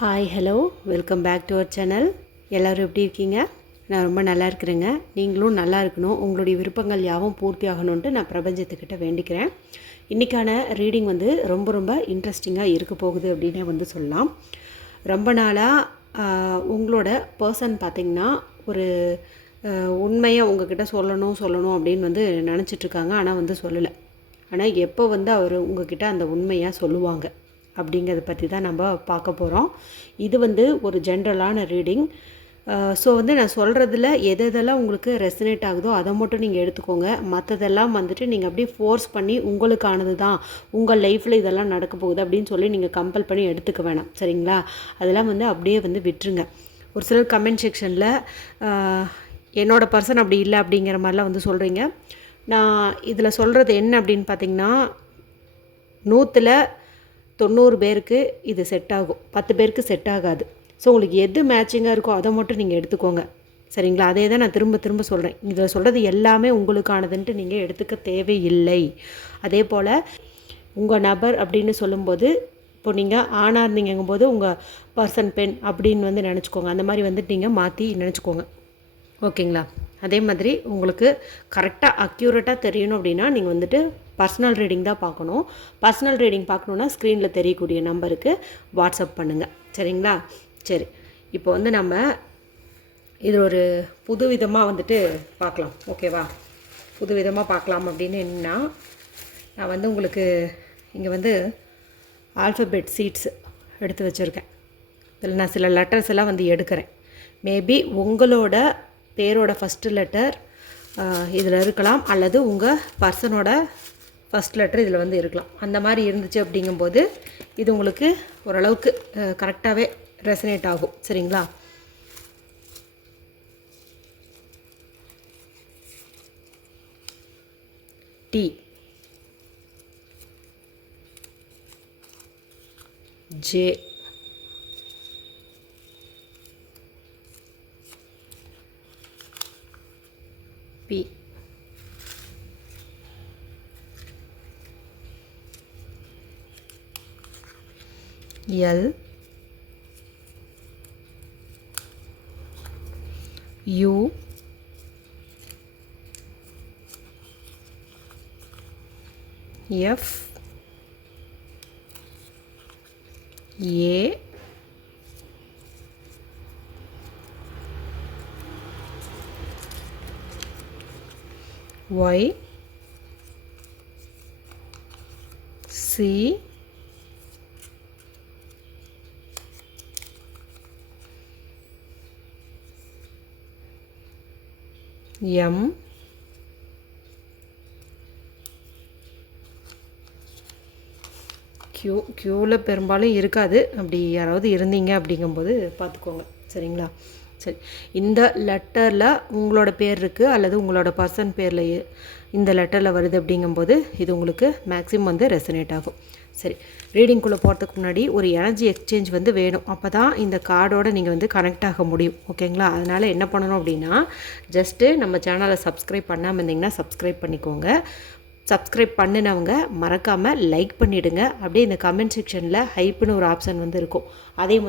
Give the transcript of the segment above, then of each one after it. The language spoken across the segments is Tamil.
Hi hello welcome back to our channel. எல்லோரும் எப்படி இருக்கீங்க? நான் ரொம்ப நல்லா இருக்கிறேங்க. நீங்களும் நல்லா இருக்கணும், உங்களுடைய விருப்பங்கள் யாவும் பூர்த்தி ஆகணுன்ட்டு நான் பிரபஞ்சத்துக்கிட்ட வேண்டிக்கிறேன். இன்றைக்கான ரீடிங் ரொம்ப இன்ட்ரெஸ்டிங்காக இருக்க போகுது அப்படின்னே சொல்லலாம். ரொம்ப நாளாக உங்களோட பர்சன் பார்த்திங்கன்னா ஒரு உண்மையை உங்ககிட்ட சொல்லணும் அப்படின்னு நினச்சிட்ருக்காங்க. ஆனால் சொல்லலை. ஆனால் எப்போ அவர் உங்ககிட்ட அந்த உண்மையாக சொல்லுவாங்க அப்படிங்கிறத பற்றி தான் நம்ம பார்க்க போகிறோம். இது ஒரு ஜென்ரலான ரீடிங். ஸோ நான் சொல்கிறதுல எதெல்லாம் உங்களுக்கு ரெசனேட் ஆகுதோ அதை மட்டும் நீங்கள் எடுத்துக்கோங்க. மற்றதெல்லாம் நீங்கள் அப்படியே ஃபோர்ஸ் பண்ணி உங்களுக்கானது தான், உங்கள் லைஃப்பில் இதெல்லாம் நடக்க போகுது அப்படின்னு சொல்லி நீங்கள் கம்பல் பண்ணி எடுத்துக்க வேணாம், சரிங்களா? அதெல்லாம் அப்படியே விட்டுருங்க. ஒரு சிலர் கமெண்ட் செக்ஷனில் என்னோடய பர்சன் அப்படி இல்லை அப்படிங்கிற மாதிரிலாம் சொல்கிறீங்க. நான் இதில் சொல்கிறது என்ன அப்படின்னு பார்த்திங்கன்னா, 100ல் 90 பேருக்கு இது செட் ஆகும், 10 பேருக்கு செட் ஆகாது. ஸோ உங்களுக்கு எது மேட்சிங்காக இருக்கோ அதை மட்டும் நீங்கள் எடுத்துக்கோங்க, சரிங்களா? அதே தான் நான் திரும்ப சொல்கிறேன். இதில் சொல்கிறது எல்லாமே உங்களுக்கானதுன்ட்டு நீங்கள் எடுத்துக்க தேவையில்லை. அதே போல் உங்கள் நபர் அப்படின்னு சொல்லும்போது, இப்போ நீங்கள் ஆணாக இருந்தீங்கும்போது உங்கள் பர்சன் பெண் அப்படின்னு நினச்சிக்கோங்க. அந்த மாதிரி நீங்கள் மாற்றி நினச்சிக்கோங்க, ஓகேங்களா? அதே மாதிரி உங்களுக்கு கரெக்டாக அக்யூரேட்டாக தெரியணும் அப்படின்னா நீங்கள் பர்சனல் ரீடிங் தான் பார்க்கணும். பர்சனல் ரீடிங் பார்க்கணுன்னா ஸ்க்ரீனில் தெரியக்கூடிய நம்பருக்கு வாட்ஸ்அப் பண்ணுங்கள், சரிங்களா? சரி, இப்போ நம்ம இது ஒரு புது விதமாக பார்க்கலாம், ஓகேவா? புது விதமாக பார்க்கலாம் அப்படின்னு என்னன்னா, நான் உங்களுக்கு இங்கே ஆல்ஃபபெட் சீட்ஸ் எடுத்து வச்சுருக்கேன். இதில் நான் சில லெட்டர்ஸ் எல்லாம் எடுக்கிறேன். மேபி உங்களோட பேரோட ஃபஸ்ட்டு லெட்டர் இதில் இருக்கலாம், அல்லது உங்கள் பர்சனோட ஃபஸ்ட் லெட்டர் இதில் இருக்கலாம். அந்த மாதிரி இருந்துச்சு அப்படிங்கும்போது இது உங்களுக்கு ஓரளவுக்கு கரெக்டாகவே ரெசனேட் ஆகும், சரிங்களா? T, J, P, L, U, F, A, Y, C, M, க்யூவில் பெரும்பாலும் இருக்காது. அப்படி யாராவது இருந்தீங்க அப்படிங்கும்போது பார்த்துக்கோங்க, சரிங்களா? சரி, இந்த லெட்டரில் உங்களோட பேர் இருக்குது அல்லது உங்களோட பர்சன் பேரில் இந்த லெட்டரில் வருது அப்படிங்கும்போது இது உங்களுக்கு மேக்ஸிமம் ரெசனேட் ஆகும். சரி, ரீடிங்குள்ளே போகிறதுக்கு முன்னாடி ஒரு எனர்ஜி எக்ஸ்சேஞ்ச் வேணும். அப்போ தான் இந்த கார்டோடு நீங்கள் கனெக்ட் ஆக முடியும், ஓகேங்களா? அதனால் என்ன பண்ணணும் அப்படின்னா, ஜஸ்ட்டு நம்ம சேனலை சப்ஸ்கிரைப் பண்ணாமல் இருந்தீங்கன்னா சப்ஸ்கிரைப் பண்ணிக்கோங்க. சப்ஸ்கிரைப் பண்ணினவங்க மறக்காமல் லைக் பண்ணிவிடுங்க. அப்படியே இந்த கமெண்ட் செக்ஷனில் ஹைப்புன்னு ஒரு ஆப்ஷன் இருக்கும், அதையும்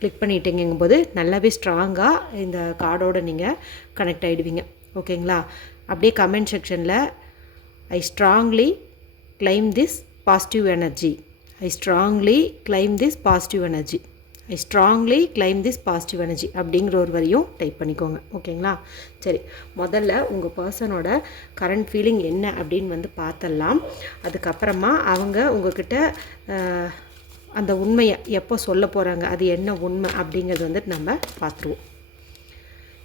கிளிக் பண்ணிட்டீங்கும்போது நல்லாவே ஸ்ட்ராங்காக இந்த கார்டோடு நீங்கள் கனெக்ட் ஆகிடுவீங்க, ஓகேங்களா? அப்படியே கமெண்ட் செக்ஷனில் ஐ strongly claim this positive energy, I strongly claim this positive energy, I strongly claim this positive energy அப்படிங்கிற ஒரு வரையும் டைப் பண்ணிக்கோங்க, ஓகேங்களா? சரி, முதல்ல உங்கள் பர்சனோட கரண்ட் ஃபீலிங் என்ன அப்படின்னு பார்த்துடலாம். அதுக்கப்புறமா அவங்க உங்ககிட்ட அந்த உண்மையை எப்போ சொல்ல போகிறாங்க, அது என்ன உண்மை அப்படிங்கிறது நம்ம பார்த்துருவோம்.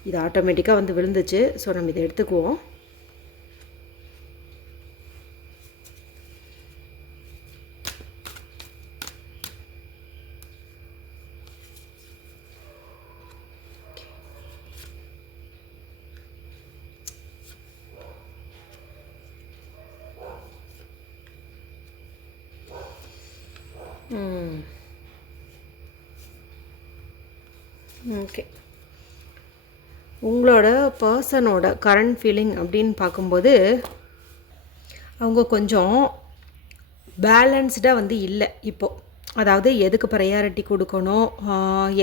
இது ஆட்டோமேட்டிக்காக விழுந்துச்சு. ஸோ நம்ம இதை எடுத்துக்குவோம். ஓகே, உங்களோட பர்சனோட கரண்ட் ஃபீலிங் அப்படின்னு பார்க்கும்போது அவங்க கொஞ்சம் பேலன்ஸ்டாக இல்லை இப்போது. அதாவது எதுக்கு ப்ரையாரிட்டி கொடுக்கணும்,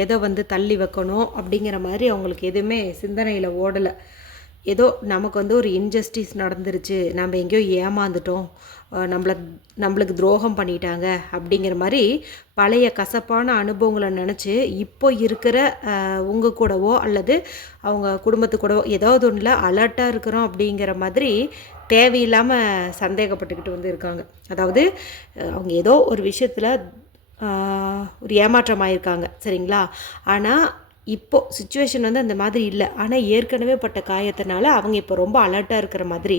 எதை வந்து தள்ளி வைக்கணும் அப்படிங்கிற மாதிரி அவங்களுக்கு எதுவுமே சிந்தனையில் ஓடலை. ஏதோ நமக்கு வந்து ஒரு இன்ஜஸ்டிஸ் நடந்துருச்சு, நம்ம எங்கேயோ ஏமாந்துட்டோம், நம்மளுக்கு துரோகம் பண்ணிட்டாங்க அப்படிங்கிற மாதிரி பழைய கசப்பான அனுபவங்களை நினச்சி இப்போ இருக்கிற உங்கள் கூடவோ அல்லது அவங்க குடும்பத்து கூடவோ ஏதாவது ஒன்றில் அலர்ட்டாக இருக்கிறோம் அப்படிங்கிற மாதிரி தேவையில்லாமல் சந்தேகப்பட்டுக்கிட்டு வந்து இருக்காங்க. அதாவது அவங்க ஏதோ ஒரு விஷயத்தில் ஒரு ஏமாற்றமாயிருக்காங்க, சரிங்களா? ஆனால் இப்போது சுச்சுவேஷன் வந்து அந்த மாதிரி இல்லை. ஆனால் ஏற்கனவே பட்ட காயத்தினால அவங்க இப்போ ரொம்ப அலர்ட்டாக இருக்கிற மாதிரி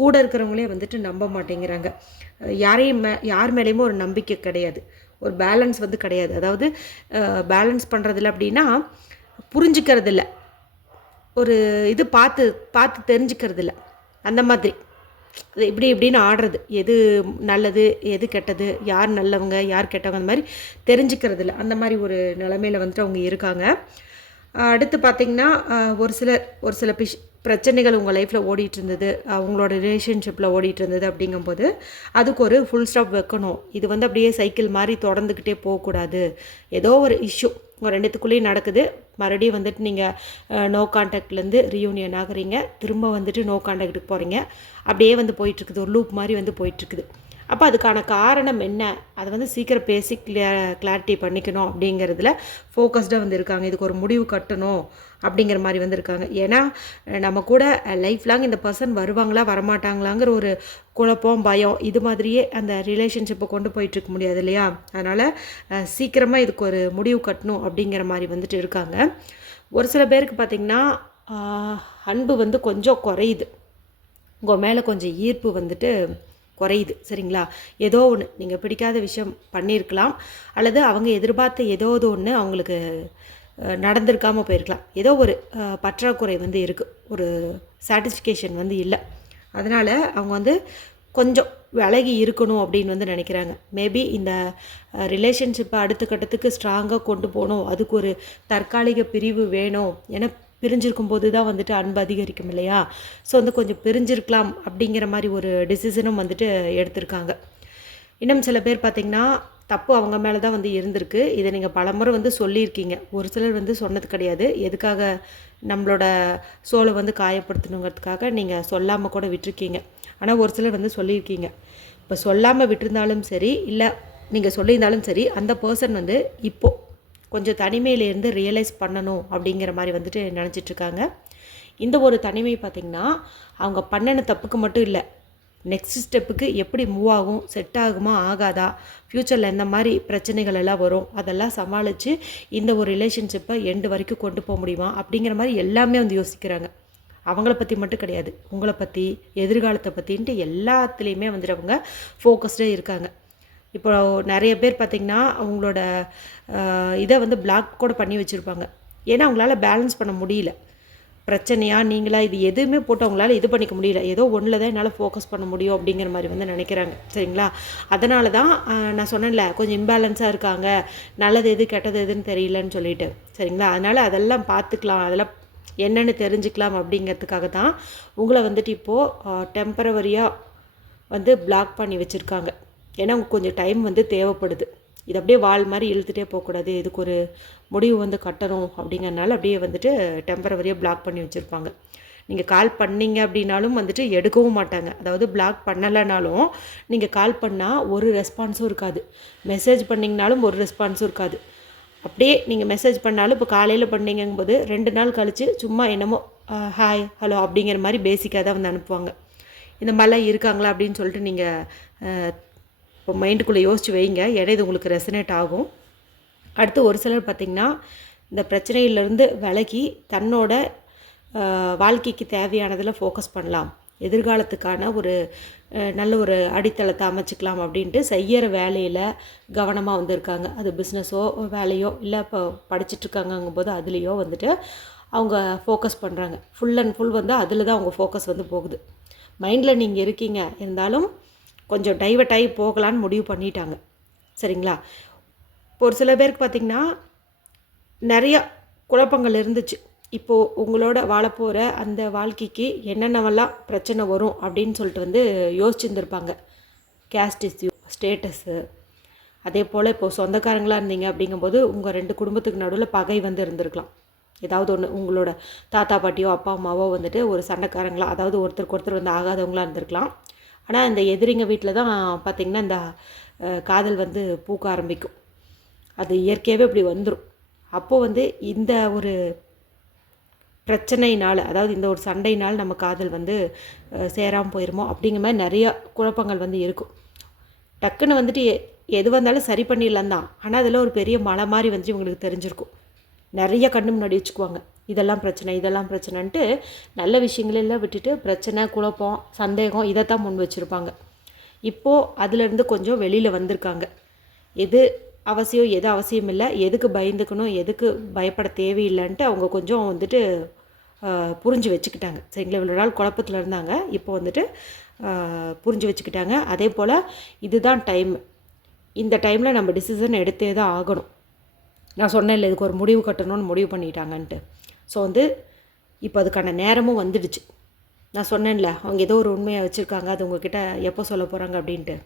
கூட இருக்கிறவங்களே வந்துட்டு நம்ப மாட்டேங்கிறாங்க. யார் மேலேயுமே ஒரு நம்பிக்கை கிடையாது, ஒரு பேலன்ஸ் வந்து கிடையாது. அதாவது பேலன்ஸ் பண்ணுறதில்ல அப்படின்னா புரிஞ்சுக்கிறதில்ல, ஒரு இது பார்த்து தெரிஞ்சுக்கிறதில்ல, அந்த மாதிரி இப்படி இப்படின்னு ஆடுறது, எது நல்லது எது கெட்டது, யார் நல்லவங்க யார் கெட்டவங்க, அந்த மாதிரி தெரிஞ்சுக்கிறதில்ல. அந்த மாதிரி ஒரு நிலைமையில் வந்துட்டு அவங்க இருக்காங்க. அடுத்து பார்த்திங்கன்னா ஒரு சில பிரச்சனைகள் உங்கள் லைஃப்பில் ஓடிட்டு இருந்தது, அவங்களோட ரிலேஷன்ஷிப்பில் ஓடிட்டு இருந்தது. அப்படிங்கும்போது அதுக்கு ஒரு ஃபுல் ஸ்டாப் வைக்கணும். இது வந்து அப்படியே சைக்கிள் மாதிரி தொடர்ந்துக்கிட்டே போகக்கூடாது. ஏதோ ஒரு இஷ்யூ உங்கள் ரெண்டுத்துக்குள்ளேயும் நடக்குது, மறுபடியும் வந்துட்டு நீங்கள் நோ கான்டாக்ட்லேருந்து ரீயூனியன் ஆகுறீங்க, திரும்ப வந்துட்டு நோ கான்டாக்டுக்கு போகிறீங்க, அப்படியே வந்து போயிட்டுருக்குது, ஒரு லூப் மாதிரி வந்து போயிட்டுருக்குது. அப்போ அதுக்கான காரணம் என்ன, அதை வந்து சீக்கிரம் பேசி கிளாரிட்டி பண்ணிக்கணும் அப்படிங்கிறதுல ஃபோக்கஸ்டாக வந்து இருக்காங்க. இதுக்கு ஒரு முடிவு கட்டணும் அப்படிங்கிற மாதிரி வந்து இருக்காங்க. ஏன்னா நம்ம கூட லைஃப் லாங் இந்த பர்சன் வருவாங்களா வரமாட்டாங்களாங்கிற ஒரு குழப்பம் பயம் இது மாதிரியே அந்த ரிலேஷன்ஷிப்பை கொண்டு போயிட்டுருக்க முடியாது இல்லையா? அதனால் சீக்கிரமாக இதுக்கு ஒரு முடிவு கட்டணும் அப்படிங்கிற மாதிரி வந்துட்டு இருக்காங்க. ஒரு சில பேருக்கு பார்த்திங்கன்னா அன்பு வந்து கொஞ்சம் குறையுது, உங்கள் மேலே கொஞ்சம் ஈர்ப்பு வந்துட்டு குறையுது, சரிங்களா? ஏதோ ஒன்று நீங்கள் பிடிக்காத விஷயம் பண்ணியிருக்கலாம், அல்லது அவங்க எதிர்பார்த்த ஏதோது ஒன்று அவங்களுக்கு நடந்திருக்காமல் போயிருக்கலாம். ஏதோ ஒரு பற்றாக்குறை வந்து இருக்குது, ஒரு சாட்டிஸ்ஃபிகேஷன் வந்து இல்லை. அதனால் அவங்க வந்து கொஞ்சம் விலகி இருக்கணும் அப்படின்னு வந்து நினைக்கிறாங்க. மேபி இந்த ரிலேஷன்ஷிப்பை அடுத்த கட்டத்துக்கு ஸ்ட்ராங்காக கொண்டு போகணும், அதுக்கு ஒரு தற்காலிக பிரிவு வேணும். ஏன்னா பிரிஞ்சிருக்கும் போது தான் வந்துட்டு அன்பு அதிகரிக்கும் இல்லையா? ஸோ வந்து கொஞ்சம் பிரிஞ்சிருக்கலாம் அப்படிங்கிற மாதிரி ஒரு டிசிஷனும் வந்துட்டு எடுத்திருக்காங்க. இன்னும் சில பேர் பார்த்திங்கன்னா தப்பு அவங்க மேலே தான் வந்து இருந்திருக்கு. இதை நீங்கள் பலமுறை வந்து சொல்லியிருக்கீங்க, ஒரு சிலர் வந்து சொன்னது கிடையாது. எதுக்காக நம்மளோட சோலை வந்து காயப்படுத்தணுங்கிறதுக்காக நீங்கள் சொல்லாமல் கூட விட்டுருக்கீங்க. ஆனால் ஒரு சிலர் வந்து சொல்லியிருக்கீங்க. இப்போ சொல்லாமல் விட்டுருந்தாலும் சரி, இல்லை நீங்கள் சொல்லியிருந்தாலும் சரி, அந்த பர்சன் வந்து இப்போது கொஞ்சம் தனிமையிலேருந்து ரியலைஸ் பண்ணணும் அப்படிங்கிற மாதிரி வந்துட்டு நினச்சிட்ருக்காங்க. இந்த ஒரு தனிமை பார்த்திங்கன்னா அவங்க பண்ணின தப்புக்கு மட்டும் இல்லை, நெக்ஸ்ட் ஸ்டெப்புக்கு எப்படி மூவ் ஆகும், செட் ஆகுமா ஆகாதா, ஃப்யூச்சரில் எந்த மாதிரி பிரச்சனைகள் எல்லாம் வரும், அதெல்லாம் சமாளித்து இந்த ஒரு ரிலேஷன்ஷிப்பை எண்டு வரைக்கும் கொண்டு போக முடியுமா அப்படிங்கிற மாதிரி எல்லாமே வந்து யோசிக்கிறாங்க. அவங்கள பற்றி மட்டும் கிடையாது, உங்களை பற்றி எதிர்காலத்தை பற்றின்ட்டு எல்லாத்துலேயுமே வந்துட்டு அவங்க ஃபோக்கஸ்டாக இருக்காங்க. இப்போ நிறைய பேர் பார்த்திங்கன்னா அவங்களோட இதை வந்து பிளாக் கூட பண்ணி வச்சுருப்பாங்க. ஏன்னா அவங்களால பேலன்ஸ் பண்ண முடியல, பிரச்சனையாக நீங்களா இது எதுவுமே போட்டு அவங்களால இது பண்ணிக்க முடியல, ஏதோ ஒன்றில் தான் என்னால் ஃபோக்கஸ் பண்ண முடியும் அப்படிங்கிற மாதிரி வந்து நினைக்கிறாங்க, சரிங்களா? அதனால தான் நான் சொன்னேன்ல, கொஞ்சம் இம்பேலன்ஸாக இருக்காங்க, நல்லது எது கெட்டது எதுன்னு தெரியலன்னு சொல்லிட்டு, சரிங்களா? அதனால் அதெல்லாம் பார்த்துக்கலாம், அதெல்லாம் என்னென்னு தெரிஞ்சுக்கலாம் அப்படிங்கிறதுக்காக தான் உங்களை வந்துட்டு இப்போது டெம்பரவரியாக வந்து பிளாக் பண்ணி வச்சுருக்காங்க. ஏன்னா உங்களுக்கு கொஞ்சம் டைம் வந்து தேவைப்படுது, இது அப்படியே வால் மாதிரி இழுத்துகிட்டே போகக்கூடாது, இதுக்கு ஒரு முடிவு வந்து கட்டணும் அப்படிங்கிறனால அப்படியே வந்துட்டு டெம்பரவரியாக பிளாக் பண்ணி வச்சுருப்பாங்க. நீங்கள் கால் பண்ணிங்க அப்படின்னாலும் வந்துட்டு எடுக்கவும் மாட்டாங்க. அதாவது பிளாக் பண்ணலைனாலும் நீங்கள் கால் பண்ணால் ஒரு ரெஸ்பான்ஸும் இருக்காது, மெசேஜ் பண்ணிங்கனாலும் ஒரு ரெஸ்பான்ஸும் இருக்காது. அப்படியே நீங்கள் மெசேஜ் பண்ணாலும் இப்போ காலையில் பண்ணிங்கும்போது 2 நாள் கழித்து சும்மா என்னமோ ஹாய் ஹலோ அப்படிங்கிற மாதிரி பேசிக்காக தான் வந்து அனுப்புவாங்க. இந்த மாதிரிலாம் இருக்காங்களா அப்படின்னு சொல்லிட்டு நீங்கள் இப்போ மைண்டுக்குள்ளே யோசிச்சு வைங்க, ஏன்னா இது உங்களுக்கு ரெசனேட் ஆகும். அடுத்து ஒரு சிலர் பார்த்திங்கன்னா இந்த பிரச்சனையிலேருந்து விலகி தன்னோட வாழ்க்கைக்கு தேவையானதில் ஃபோக்கஸ் பண்ணலாம், எதிர்காலத்துக்கான ஒரு நல்ல ஒரு அடித்தளத்தை அமைச்சிக்கலாம் அப்படின்ட்டு செய்கிற வேலையில் கவனமாக வந்திருக்காங்க. அது பிஸ்னஸோ வேலையோ இல்லை இப்போ படிச்சுட்ருக்காங்கங்கும்போது அதுலேயோ வந்துட்டு அவங்க ஃபோக்கஸ் பண்ணுறாங்க. ஃபுல் அண்ட் ஃபுல் வந்து அதில் தான் அவங்க ஃபோக்கஸ் வந்து போகுது. மைண்டில் நீங்கள் இருக்கீங்க, இருந்தாலும் கொஞ்சம் டைவர்ட் ஆகி போகலான்னு முடிவு பண்ணிட்டாங்க, சரிங்களா? இப்போ ஒரு சில பேருக்கு பார்த்திங்கன்னா நிறையா குழப்பங்கள் இருந்துச்சு. இப்போது உங்களோட வாழப்போகிற அந்த வாழ்க்கைக்கு என்னென்னவெல்லாம் பிரச்சனை வரும் அப்படின்னு சொல்லிட்டு வந்து யோசிச்சுருந்துருப்பாங்க. கேஸ்ட் இஷ்யூ, ஸ்டேட்டஸு, அதே போல் இப்போது சொந்தக்காரங்களாக இருந்தீங்க அப்படிங்கும்போது உங்கள் 2 குடும்பத்துக்கு நடுவில் பகை வந்து இருந்திருக்கலாம். ஏதாவது ஒன்று உங்களோட தாத்தா பாட்டியோ அப்பா அம்மாவோ வந்துட்டு ஒரு சண்டைக்காரங்களா, அதாவது ஒருத்தருக்கு ஒருத்தர் வந்து ஆகாதவங்களாக இருந்திருக்கலாம். ஆனால் இந்த எதிரிங்க வீட்டில் தான் பார்த்திங்கன்னா இந்த காதல் வந்து பூக்க ஆரம்பிக்கும். அது இயற்கையாகவே இப்படி வந்துடும். அப்போது வந்து இந்த ஒரு பிரச்சனையினால், அதாவது இந்த ஒரு சண்டையினால் நம்ம காதல் வந்து சேராமல் போயிருமோ அப்படிங்கிற மாதிரி நிறையா குழப்பங்கள் வந்து இருக்கும். டக்குன்னு வந்துட்டு எது வந்தாலும் சரி பண்ணிடலாம் தான். ஆனால் அதில் ஒரு பெரிய மலை மாதிரி வந்து இவங்களுக்கு தெரிஞ்சிருக்கும். நிறைய கண்ணு முன்னாடி வச்சுக்குவாங்க, இதெல்லாம் பிரச்சனை இதெல்லாம் பிரச்சனைன்ட்டு. நல்ல விஷயங்களெல்லாம் விட்டுட்டு பிரச்சனை, குழப்பம், சந்தேகம் இதைத்தான் முன் வச்சுருப்பாங்க. இப்போது அதிலேருந்து கொஞ்சம் வெளியில் வந்திருக்காங்க. எது அவசியம் எது அவசியம் இல்லை, எதுக்கு பயந்துக்கணும் எதுக்கு பயப்பட தேவையில்லைன்ட்டு அவங்க கொஞ்சம் வந்துட்டு புரிஞ்சு வச்சுக்கிட்டாங்க. சரிங்களா, இவ்வளோ நாள் குழப்பத்தில் இருந்தாங்க, இப்போ வந்துட்டு புரிஞ்சு வச்சுக்கிட்டாங்க. அதே போல் இதுதான் டைம், இந்த டைமில் நம்ம டிசிஷன் எடுத்தே தான் ஆகணும். நான் சொன்னேன் இல்லை, இதுக்கு ஒரு முடிவு கட்டணும்னு முடிவு பண்ணிட்டாங்கன்ட்டு. ஸோ வந்து இப்போ அதுக்கான நேரமும் வந்துடுச்சு. நான் சொன்னேன்ல, அவங்க ஏதோ ஒரு உண்மையை வச்சுருக்காங்க, அது உங்ககிட்ட எப்போ சொல்ல போகிறாங்க அப்படின்ட்டு.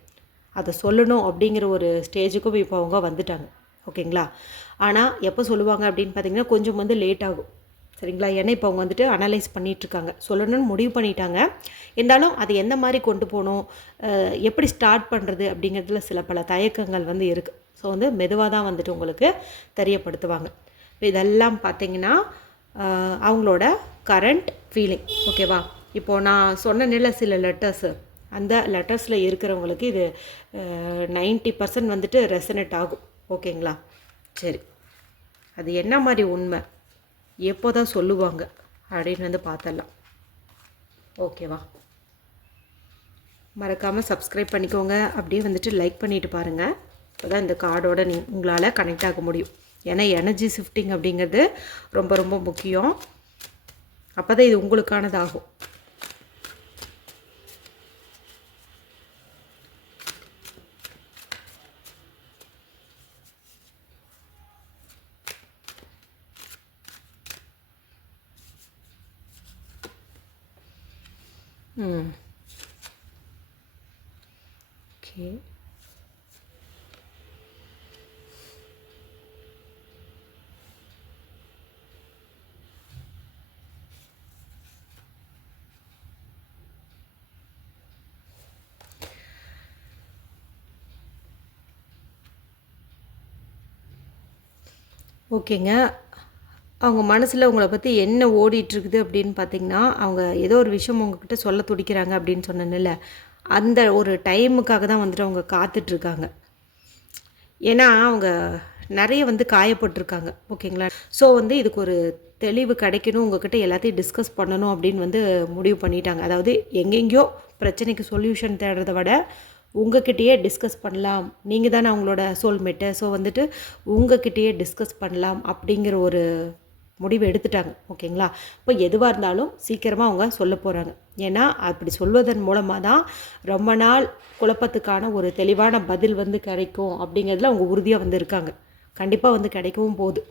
அதை சொல்லணும் அப்படிங்கிற ஒரு ஸ்டேஜுக்கும் இப்போ அவங்க வந்துட்டாங்க. ஓகேங்களா. ஆனால் எப்போ சொல்லுவாங்க அப்படின்னு பார்த்திங்கன்னா கொஞ்சம் வந்து லேட் ஆகும். சரிங்களா. ஏன்னா இப்போ அவங்க வந்துட்டு அனலைஸ் பண்ணிகிட்ருக்காங்க, சொல்லணும்னு முடிவு பண்ணிட்டாங்க. இருந்தாலும் அது எந்த மாதிரி கொண்டு போகணும், எப்படி ஸ்டார்ட் பண்ணுறது அப்படிங்கிறதுல சில பல தயக்கங்கள் வந்து இருக்குது. ஸோ வந்து மெதுவாக தான் வந்துட்டு உங்களுக்கு தெரியப்படுத்துவாங்க. இப்போ இதெல்லாம் பார்த்திங்கன்னா அவங்களோட கரண்ட் ஃபீலிங். ஓகேவா. இப்போது நான் சொன்ன சில லெட்டர்ஸு, அந்த லெட்டர்ஸில் இருக்கிறவங்களுக்கு இது 90% வந்துட்டு ரெசனேட் ஆகும். ஓகேங்களா. சரி, அது என்ன மாதிரி உண்மை, எப்போ தான் சொல்லுவாங்க அப்படின்னு வந்து பார்த்துடலாம். ஓகேவா. மறக்காமல் சப்ஸ்கிரைப் பண்ணிக்கோங்க, அப்படியே வந்துட்டு லைக் பண்ணிவிட்டு பாருங்கள். இப்போ தான் இந்த கார்டோட உங்களால் கனெக்ட் ஆக முடியும். ஏன்னா எனர்ஜி ஷிஃப்டிங் அப்படிங்கிறது ரொம்ப ரொம்ப முக்கியம். அப்போ தான் இது உங்களுக்கானதாகும். ஓகே. ஓகேங்க. அவங்க மனசில் உங்களை பற்றி என்ன ஓடிட்டுருக்குது அப்படின்னு பார்த்திங்கன்னா, அவங்க ஏதோ ஒரு விஷயம் உங்ககிட்ட சொல்ல துடிக்கிறாங்க அப்படின்னு சொன்னேன்ல, அந்த ஒரு டைமுக்காக தான் வந்துட்டு அவங்க காத்துட்ருக்காங்க. ஏன்னா அவங்க நிறைய வந்து காயப்பட்டிருக்காங்க. ஓகேங்களா. ஸோ வந்து இதுக்கு ஒரு தெளிவு கிடைக்கணும், உங்ககிட்ட எல்லாத்தையும் டிஸ்கஸ் பண்ணணும் அப்படின்னு வந்து முடிவு பண்ணிட்டாங்க. அதாவது எங்கெங்கேயோ பிரச்சனைக்கு சொல்யூஷன் தேடுறத விட உங்ககிட்டயே டிஸ்கஸ் பண்ணலாம், நீங்கள் தானே அவங்களோட சோல்மேட்டு, ஸோ வந்துட்டு உங்ககிட்டயே டிஸ்கஸ் பண்ணலாம் அப்படிங்கிற ஒரு முடிவு எடுத்துட்டாங்க. ஓகேங்களா. இப்போ எதுவாக இருந்தாலும் சீக்கிரமாக அவங்க சொல்ல போகிறாங்க. ஏன்னா அப்படி சொல்வதன் மூலமாக தான் ரொம்ப நாள் குழப்பத்துக்கான ஒரு தெளிவான பதில் வந்து கிடைக்கும் அப்படிங்கிறதுல அவங்க உறுதியாக வந்து இருக்காங்க. கண்டிப்பாக வந்து கிடைக்கவும் போகுது.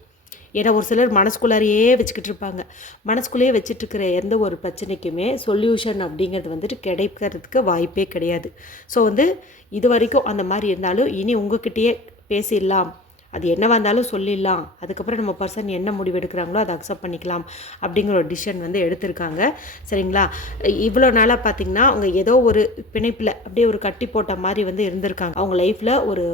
ஏன்னா ஒரு சிலர் மனசுக்குள்ளாரையே வச்சுக்கிட்டு இருப்பாங்க. மனசுக்குள்ளேயே வச்சுட்ருக்கிற எந்த ஒரு பிரச்சனைக்குமே சொல்யூஷன் அப்படிங்கிறது வந்துட்டு கிடைக்கிறதுக்கு வாய்ப்பே கிடையாது. ஸோ வந்து இது வரைக்கும் அந்த மாதிரி இருந்தாலும் இனி உங்ககிட்டயே பேசிடலாம், அது என்னவாக இருந்தாலும் சொல்லிடலாம், அதுக்கப்புறம் நம்ம பர்சன் என்ன முடிவு எடுக்கிறாங்களோ அதை அக்செப்ட் பண்ணிக்கலாம் அப்படிங்கிற ஒரு டிசிஷன் வந்து எடுத்திருக்காங்க. சரிங்களா. இவ்வளோ நாளாக பார்த்திங்கன்னா அவங்க ஏதோ ஒரு பிணைப்பில் அப்படியே ஒரு கட்டி போட்ட மாதிரி வந்து இருந்திருக்காங்க. அவங்க லைஃப்பில் ஒரு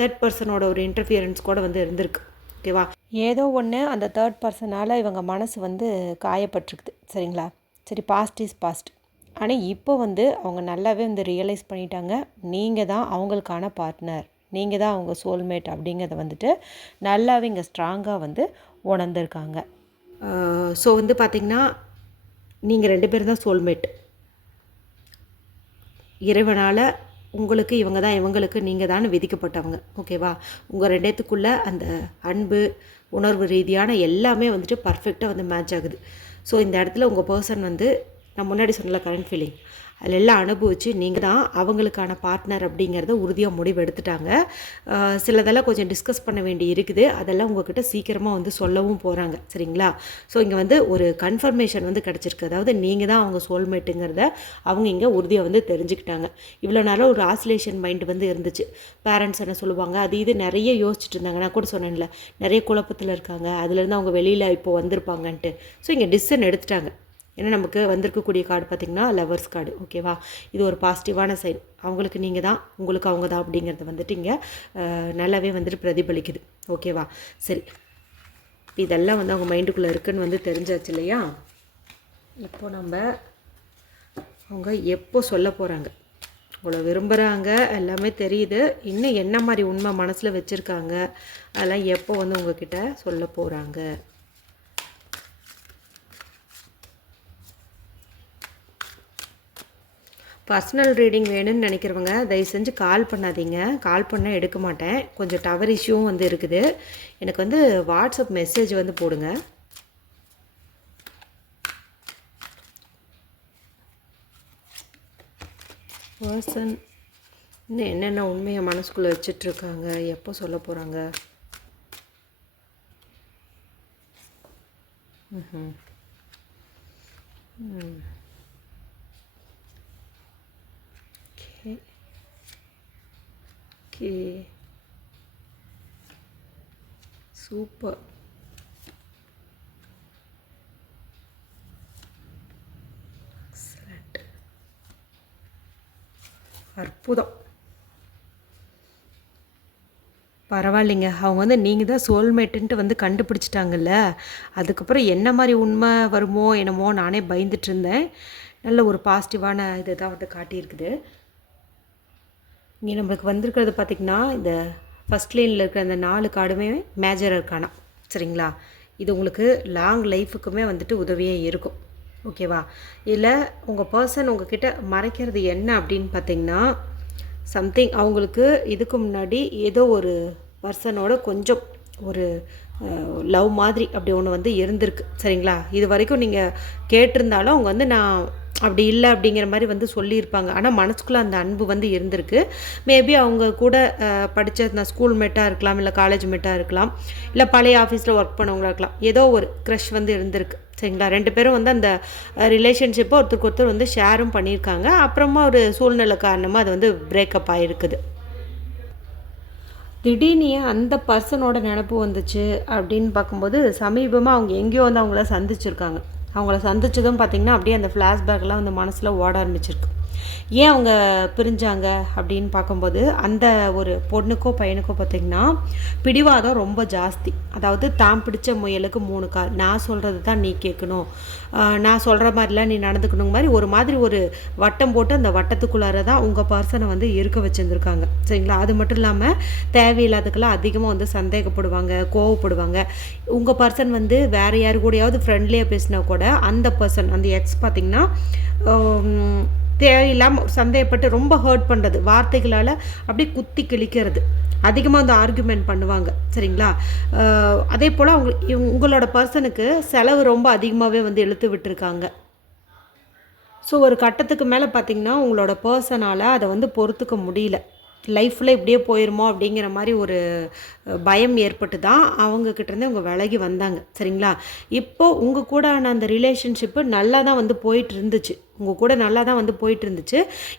தேர்ட் பர்சனோட ஒரு இன்டர்ஃபியரன்ஸ் கூட வந்து இருந்திருக்கு. ஓகேவா. ஏதோ ஒன்று அந்த தேர்ட் பர்சனால் இவங்க மனசு வந்து காயப்பட்டிருக்குது. சரிங்களா. சரி, பாஸ்ட் இஸ் பாஸ்ட். ஆனால் இப்போ வந்து அவங்க நல்லாவே வந்து ரியலைஸ் பண்ணிட்டாங்க, நீங்கள் தான் அவங்களுக்கான பார்ட்னர், நீங்கள் தான் அவங்க சோல்மேட் அப்படிங்கிறத வந்துட்டு நல்லாவே இங்கே ஸ்ட்ராங்காக வந்து உணர்ந்துருக்காங்க. ஸோ வந்து பார்த்திங்கன்னா நீங்கள் 2 பேரும் தான் சோல்மேட். இறைவனால் உங்களுக்கு இவங்க தான், இவங்களுக்கு நீங்கள் தான் விதிக்கப்பட்டவங்க. ஓகேவா. உங்கள் 2த்துக்குள்ளே அந்த அன்பு, உணர்வு ரீதியான எல்லாமே வந்துட்டு பர்ஃபெக்டாக வந்து மேட்ச் ஆகுது. ஸோ இந்த இடத்துல உங்கள் பர்சன் வந்து நான் முன்னாடி சொன்னல கரண்ட் ஃபீலிங், அதில் எல்லாம் அனுபவித்து நீங்கள் தான் அவங்களுக்கான பார்ட்னர் அப்படிங்கிறத உறுதியாக முடிவு எடுத்துட்டாங்க. சிலதெல்லாம் கொஞ்சம் டிஸ்கஸ் பண்ண வேண்டி இருக்குது, அதெல்லாம் உங்கள்கிட்ட சீக்கிரமாக வந்து சொல்லவும் போகிறாங்க. சரிங்களா? ஸோ இங்கே வந்து ஒரு கன்ஃபர்மேஷன் வந்து கிடச்சிருக்கு. அதாவது நீங்கள் தான் அவங்க சோல்மேட்டுங்கிறத அவங்க இங்கே உறுதியாக வந்து தெரிஞ்சுக்கிட்டாங்க. இவ்வளோ நேரம் ஒரு ஆசிலேஷன் மைண்டு வந்து இருந்துச்சு. பேரண்ட்ஸ் என்ன சொல்லுவாங்க, அது இது நிறைய யோசிச்சுட்டு இருந்தாங்க. நான் கூட சொன்னேன்ல, நிறைய குழப்பத்தில் இருக்காங்க, அதுலேருந்து அவங்க வெளியில் இப்போது வந்திருப்பாங்கன்ட்டு. ஸோ இங்கே டிசிஷன் எடுத்துட்டாங்க. ஏன்னா நமக்கு வந்திருக்கக்கூடிய கார்டு பார்த்திங்கன்னா லவர்ஸ் கார்டு. ஓகேவா? இது ஒரு பாசிட்டிவான சைன். அவங்களுக்கு நீங்கள் தான், உங்களுக்கு அவங்க தான் அப்படிங்கிறது வந்துட்டு இங்கே நல்லாவே வந்துட்டு பிரதிபலிக்குது. ஓகேவா? சரி, இதெல்லாம் வந்து அவங்க மைண்டுக்குள்ளே இருக்குன்னு வந்து தெரிஞ்சாச்சு இல்லையா? இப்போ நம்ம அவங்க எப்போ சொல்ல போகிறாங்க, உங்களை விரும்புகிறாங்க எல்லாமே தெரியுது, இன்னும் என்ன மாதிரி உண்மை மனசில் வச்சுருக்காங்க, அதெல்லாம் எப்போ வந்து உங்ககிட்ட சொல்ல போகிறாங்க. பர்சனல் ரீடிங் வேணும்னு நினைக்கிறவங்க தயவு செஞ்சு கால் பண்ணாதீங்க. கால் பண்ணால் எடுக்க மாட்டேன். கொஞ்சம் டவர் இஷ்யூவும் வந்து இருக்குது. எனக்கு வந்து வாட்ஸ்அப் மெசேஜ் வந்து போடுங்க. பர்சன் இன்னும் என்னென்ன உண்மையை மனசுக்குள்ளே வச்சிட்ருக்காங்க, எப்போ சொல்ல போகிறாங்க? Okay, super. எக்ஸலண்ட், அற்புதம். பரவாயில்லைங்க. அவங்க வந்து நீங்கள் தான் சோல்மேட்டுன்ட்டு வந்து கண்டுபிடிச்சிட்டாங்கல்ல. அதுக்கப்புறம் என்ன மாதிரி உண்மை வருமோ என்னமோ நானே பயந்துட்டு இருந்தேன். நல்ல ஒரு பாசிட்டிவான இதை தான் வந்து காட்டியிருக்குது. இங்கே நம்மளுக்கு வந்திருக்கிறது பார்த்திங்கன்னா, இந்த ஃபஸ்ட் லைனில் இருக்கிற அந்த 4 கார்டுமே மேஜர் இருக்கானா. சரிங்களா? இது உங்களுக்கு லாங் லைஃபுக்குமே வந்துட்டு உதவியாக இருக்கும். ஓகேவா? இதில் உங்கள் பர்சன் உங்ககிட்ட மறைக்கிறது என்ன அப்படின்னு பார்த்திங்கன்னா, சம்திங் அவங்களுக்கு இதுக்கு முன்னாடி ஏதோ ஒரு பர்சனோட கொஞ்சம் ஒரு லவ் மாதிரி அப்படி ஒன்று வந்து இருந்திருக்கு. சரிங்களா? இது வரைக்கும் நீங்கள் கேட்டிருந்தாலும் அவங்க வந்து நான் அப்படி இல்லை அப்படிங்கிற மாதிரி வந்து சொல்லியிருப்பாங்க. ஆனால் மனசுக்குள்ளே அந்த அன்பு வந்து இருந்திருக்கு. மேபி அவங்க கூட படித்த நான் ஸ்கூல் மேட்டாக இருக்கலாம், இல்லை காலேஜ் மேட்டாக இருக்கலாம், இல்லை பழைய ஆஃபீஸில் ஒர்க் பண்ணவங்களாக இருக்கலாம். ஏதோ ஒரு க்ரஷ் வந்து இருந்திருக்கு. சரிங்களா? 2 பேரும் வந்து அந்த ரிலேஷன்ஷிப்பை ஒருத்தருக்கு ஒருத்தர் வந்து ஷேரும் பண்ணியிருக்காங்க. அப்புறமா ஒரு சூழ்நிலை காரணமாக அது வந்து பிரேக்கப் ஆகிருக்குது. திடீர்னு அந்த பர்சனோட நினப்பு வந்துச்சு அப்படின்னு பார்க்கும்போது, சமீபமாக அவங்க எங்கேயோ வந்து அவங்கள சந்திச்சிருக்காங்க. அவங்கள சந்திச்சதும் பார்த்திங்கன்னா அப்படியே அந்த ஃப்ளாஷ்பேக்லாம் வந்து மனசில் ஓட ஆரம்பிச்சிருக்கு. ஏன் அவங்க பிரிஞ்சாங்க அப்படின்னு பார்க்கும்போது, அந்த ஒரு பொண்ணுக்கோ பையனுக்கோ பார்த்திங்கன்னா பிடிவாதம் ரொம்ப ஜாஸ்தி. அதாவது தான் பிடிச்ச முயலுக்கு 3 கால், நான் சொல்கிறது தான் நீ கேட்கணும், நான் சொல்கிற மாதிரிலாம் நீ நடந்துக்கணுங்க மாதிரி ஒரு வட்டம் போட்டு அந்த வட்டத்துக்குள்ளார தான் உங்கள் பர்சனை வந்து இருக்க வச்சுருந்துருக்காங்க. சரிங்களா? அது மட்டும் இல்லாமல் தேவையில்லாததுக்கெல்லாம் அதிகமாக வந்து சந்தேகப்படுவாங்க, கோவப்படுவாங்க. உங்கள் பர்சன் வந்து வேறு யாரு கூடயாவது ஃப்ரெண்ட்லியாக பேசினா கூட அந்த பர்சன், அந்த எக்ஸ் பார்த்திங்கன்னா தேவையில்லாமல் சந்தேகப்பட்டு ரொம்ப ஹர்ட் பண்ணுறது, வார்த்தைகளால் அப்படியே குத்தி கிழிக்கிறது, அதிகமாக வந்து ஆர்குமெண்ட் பண்ணுவாங்க. சரிங்களா? அதே போல் உங்களோட பர்சனுக்கு செலவு ரொம்ப அதிகமாகவே வந்து இழுத்து விட்டுருக்காங்க. ஸோ ஒரு கட்டத்துக்கு மேலே பார்த்திங்கன்னா உங்களோட பர்சனால் அதை வந்து பொறுத்துக்க முடியல. லைஃப்பில் இப்படியே போயிருமோ அப்படிங்கிற மாதிரி ஒரு பயம் ஏற்பட்டு தான் அவங்கக்கிட்டேருந்து அவங்க விலகி வந்தாங்க. சரிங்களா? இப்போது உங்கள் கூடான அந்த ரிலேஷன்ஷிப்பு நல்லா தான் வந்து போயிட்டு இருந்துச்சு. உங்கள் கூட நல்லா தான் வந்து போயிட்டு இருந்துச்சு.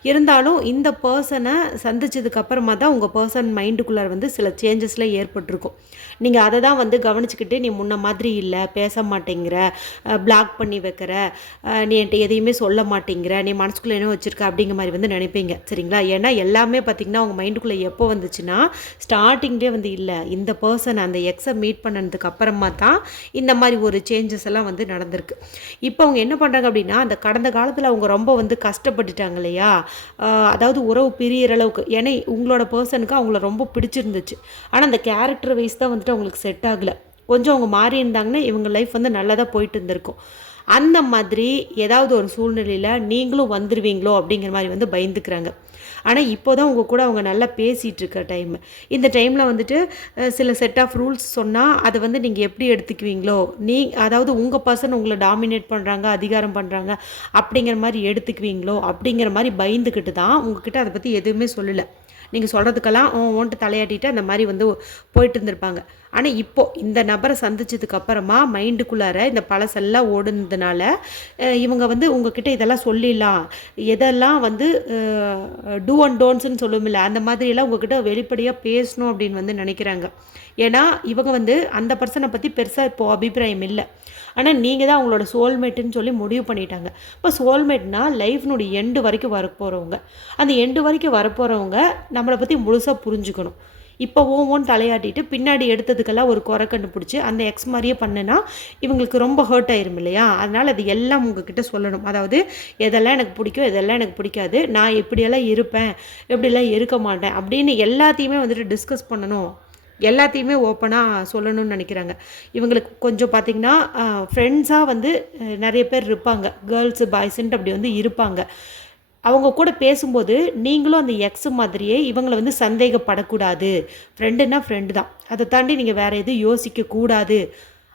இருந்தாலும் இந்த பர்சனை சந்திச்சதுக்கப்புறமா தான் உங்கள் பர்சன் மைண்டுக்குள்ளார வந்து சில சேஞ்சஸ்லாம் ஏற்பட்டிருக்கும். நீங்கள் அதை தான் வந்து கவனிச்சுக்கிட்டு, நீ முன்ன மாதிரி இல்லை, பேச மாட்டேங்கிற, பிளாக் பண்ணி வைக்கிற, நீ என்கிட்ட எதையுமே சொல்ல மாட்டேங்கிற, நீ மனசுக்குள்ளே என்ன வச்சுருக்க அப்படிங்கிற மாதிரி வந்து நினைப்பீங்க. சரிங்களா? ஏன்னா எல்லாமே பார்த்திங்கன்னா அவங்க மைண்டுக்குள்ளே எப்போ வந்துச்சுன்னா, ஸ்டார்டிங்லேயே வந்து இல்லை, இந்த பர்சன் அந்த எக்ஸை மீட் பண்ணதுக்கு அப்புறமா தான் இந்த மாதிரி ஒரு சேஞ்சஸ் எல்லாம் வந்து நடந்திருக்கு. இப்போ அவங்க என்ன பண்ணுறாங்க அப்படின்னா, அந்த கடந்த காலத்தில் அவங்க ரொம்ப வந்து கஷ்டப்பட்டுட்டாங்க இல்லையா? அதாவது உறவு பிரியிற அளவுக்கு. ஏன்னா உங்களோட பர்சனுக்கு அவங்கள ரொம்ப பிடிச்சிருந்துச்சு. ஆனால் அந்த கேரக்டர் வைஸ் தான் வந்துட்டு அவங்களுக்கு செட் ஆகலை. கொஞ்சம் அவங்க மாறி இருந்தாங்கன்னா இவங்க லைஃப் வந்து நல்லா தான் போயிட்டு இருந்திருக்கும். அந்த மாதிரி ஏதாவது ஒரு சூழ்நிலையில் நீங்களும் வந்துடுவீங்களோ அப்படிங்கிற மாதிரி வந்து பயந்துக்கிறாங்க. ஆனால் இப்போ தான் உங்கள் கூட அவங்க நல்லா பேசிகிட்டு இருக்க டைம். இந்த டைமில் வந்துட்டு சில செட் ஆஃப் ரூல்ஸ் சொன்னால் அதை வந்து நீங்கள் எப்படி எடுத்துக்குவீங்களோ, அதாவது உங்கள் பர்சன் உங்களை டாமினேட் பண்ணுறாங்க, அதிகாரம் பண்ணுறாங்க அப்படிங்கிற மாதிரி எடுத்துக்குவீங்களோ அப்படிங்கிற மாதிரி பயந்துக்கிட்டு தான் உங்ககிட்ட அதை பற்றி எதுவுமே சொல்லலை. நீங்கள் சொல்கிறதுக்கெல்லாம் ஓன்ட்டு தலையாட்டிட்டு அந்த மாதிரி வந்து போயிட்டு இருந்திருப்பாங்க. ஆனால் இப்போது இந்த நபரை சந்திச்சதுக்கப்புறமா மைண்டுக்குள்ளார இந்த பழசெல்லாம் ஓடுனதுனால இவங்க வந்து உங்ககிட்ட இதெல்லாம் சொல்லிடலாம், எதெல்லாம் வந்து டூ அண்ட் டோன்ட்ஸ்ன்னு சொல்லுமில்ல, அந்த மாதிரியெல்லாம் உங்ககிட்ட வெளிப்படையாக பேசணும் அப்படின்னு வந்து நினைக்கிறாங்க. ஏன்னா இவங்க வந்து அந்த பர்சனை பற்றி பெருசாக இப்போது அபிப்பிராயம் இல்லை. ஆனால் நீங்கள் தான் அவங்களோட சோல்மேட்டுன்னு சொல்லி முடிவு பண்ணிட்டாங்க. இப்போ சோல்மேட்னா லைஃப்னுடைய எண்டு வரைக்கும் வரப்போகிறவங்க. அந்த எண்டு வரைக்கும் வரப்போகிறவங்க நம்மளை பற்றி முழுசாக புரிஞ்சுக்கணும். இப்போ ஓன்னு தலையாட்டிட்டு பின்னாடி எடுத்ததுக்கெல்லாம் ஒரு குறை கண்டுபிடிச்சி அந்த எக்ஸ் மாதிரியே பண்ணுனா இவங்களுக்கு ரொம்ப ஹர்ட் ஆயிரும் இல்லையா? அதனால் அது எல்லாம் உங்ககிட்ட சொல்லணும். அதாவது எதெல்லாம் எனக்கு பிடிக்கும், எதெல்லாம் எனக்கு பிடிக்காது, நான் எப்படியெல்லாம் இருப்பேன், எப்படியெல்லாம் இருக்க மாட்டேன் அப்படின்னு எல்லாத்தையுமே வந்துட்டு டிஸ்கஸ் பண்ணணும். எல்லாத்தையுமே ஓப்பனாக சொல்லணும்னு நினைக்கிறாங்க. இவங்களுக்கு கொஞ்சம் பார்த்திங்கன்னா ஃப்ரெண்ட்ஸாக வந்து நிறைய பேர் இருப்பாங்க, கேர்ள்ஸு பாய்ஸுன்ட்டு அப்படி வந்து இருப்பாங்க. அவங்க கூட பேசும்போது நீங்களும் அந்த எக்ஸ் மாதிரியே இவங்களை வந்து சந்தேகப்படக்கூடாது. ஃப்ரெண்டுன்னா ஃப்ரெண்டு தான், அதை தாண்டி நீங்கள் வேறு எதுவும் யோசிக்கக்கூடாது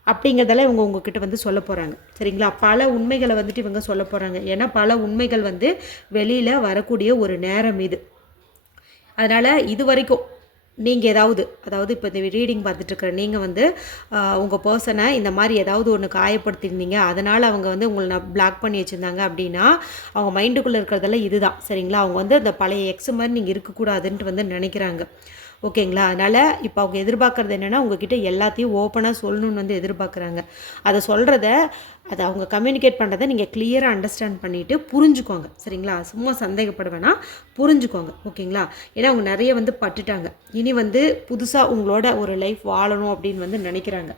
அப்படிங்கிறதெல்லாம் இவங்க உங்ககிட்ட வந்து சொல்ல போகிறாங்க. சரிங்களா? பல உண்மைகளை வந்துட்டு இவங்க சொல்ல போகிறாங்க. ஏன்னா பல உண்மைகள் வந்து வெளியில் வரக்கூடிய ஒரு நேரம் இது. அதனால் இது வரைக்கும் நீங்கள் அதாவது இப்போ இந்த ரீடிங் பார்த்துட்ருக்குற நீங்கள் வந்து உங்கள் பர்சனை இந்த மாதிரி ஏதாவது ஒன்று காயப்படுத்தியிருந்தீங்க, அதனால் அவங்க வந்து உங்களை பிளாக் பண்ணி வச்சுருந்தாங்க அப்படின்னா அவங்க மைண்டுக்குள்ளே இருக்கிறதெல்லாம் இதுதான். சரிங்களா? அவங்க வந்து அந்த பழைய எக்ஸ் மாதிரி நீங்கள் இருக்கக்கூடாதுன்ட்டு வந்து நினைக்கிறாங்க. ஓகேங்களா? அதனால் இப்போ அவங்க எதிர்பார்க்குறது என்னென்னா உங்ககிட்ட எல்லாத்தையும் ஓப்பனாக சொல்லணுன்னு வந்து எதிர்பார்க்குறாங்க. அதை சொல்கிறத அதை அவங்க கம்யூனிகேட் பண்ணுறதை நீங்கள் கிளியராக அண்டர்ஸ்டாண்ட் பண்ணிவிட்டு புரிஞ்சுக்கோங்க. சரிங்களா? சும்மா சந்தேகப்பட வேணாம், புரிஞ்சுக்கோங்க. ஓகேங்களா? ஏன்னா அவங்க நிறைய வந்து பட்டுட்டாங்க. இனி வந்து புதுசாக உங்களோட ஒரு லைஃப் வாழணும் அப்படின்னு வந்து நினைக்கிறாங்க.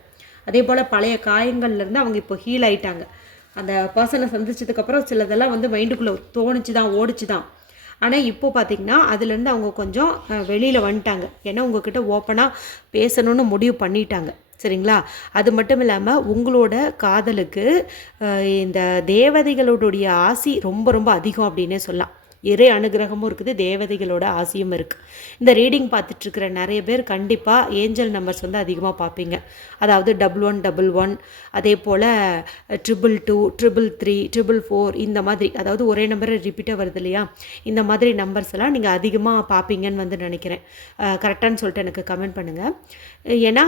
அதே போல் பழைய காயங்கள்லேருந்து அவங்க இப்போ ஹீல் ஆகிட்டாங்க. அந்த பர்சனை சந்திச்சதுக்கப்புறம் சிலதெல்லாம் வந்து மைண்டுக்குள்ளே ஓடிச்சு தான். ஆனால் இப்போ பார்த்திங்கன்னா அதுலேருந்து அவங்க கொஞ்சம் வெளியில் வந்துட்டாங்க. ஏன்னா உங்ககிட்ட ஓப்பனாக பேசணுன்னு முடிவு பண்ணிட்டாங்க. சரிங்களா? அது மட்டும் இல்லாமல் உங்களோட காதலுக்கு இந்த தேவதைகளுடைய ஆசி ரொம்ப ரொம்ப அதிகம் அப்படின்னே சொல்லலாம். இறை அனுகிரகமும் இருக்குது, தேவதைகளோட ஆசையும் இருக்குது. இந்த ரீடிங் பார்த்துட்ருக்கிற நிறைய பேர் கண்டிப்பாக ஏஞ்சல் நம்பர்ஸ் வந்து அதிகமாக பார்ப்பீங்க. அதாவது 1111, அதே போல் 222, 333, 444 இந்த மாதிரி, அதாவது ஒரே நம்பரை ரிப்பீட்டாக வருது இல்லையா? இந்த மாதிரி நம்பர்ஸ் எல்லாம் நீங்கள் அதிகமாக பார்ப்பீங்கன்னு வந்து நினைக்கிறேன். கரெக்டானு சொல்லிட்டு எனக்கு கமெண்ட் பண்ணுங்கள். ஏன்னா